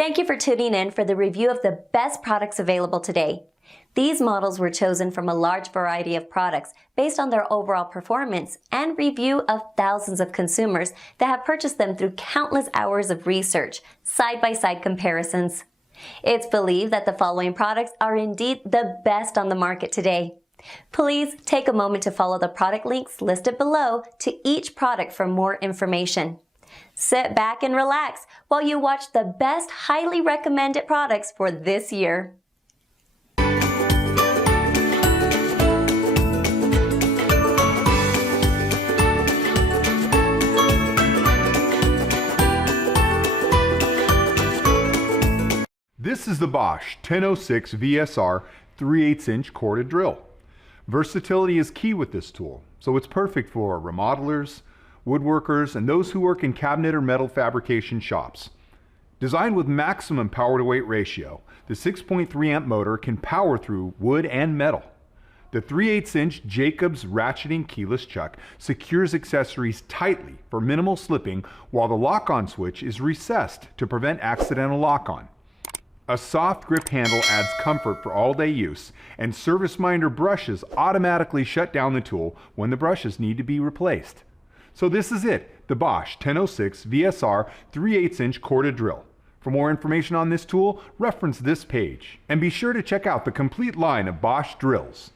Thank you for tuning in for the review of the best products available today. These models were chosen from a large variety of products based on their overall performance and review of thousands of consumers that have purchased them through countless hours of research, side-by-side comparisons. It's believed that the following products are indeed the best on the market today. Please take a moment to follow the product links listed below to each product for more information. Sit back and relax while you watch the best highly recommended products for this year. This is the Bosch 1006 VSR 3/8" corded drill. Versatility is key with this tool, so it's perfect for remodelers, woodworkers, and those who work in cabinet or metal fabrication shops. Designed with maximum power to weight ratio, the 6.3 amp motor can power through wood and metal. The 3/8" Jacobs ratcheting keyless chuck secures accessories tightly for minimal slipping, while the lock-on switch is recessed to prevent accidental lock-on. A soft grip handle adds comfort for all-day use, and service minder brushes automatically shut down the tool when the brushes need to be replaced. So this is it, the Bosch 1006 VSR 3/8" corded drill. For more information on this tool, reference this page. And be sure to check out the complete line of Bosch drills.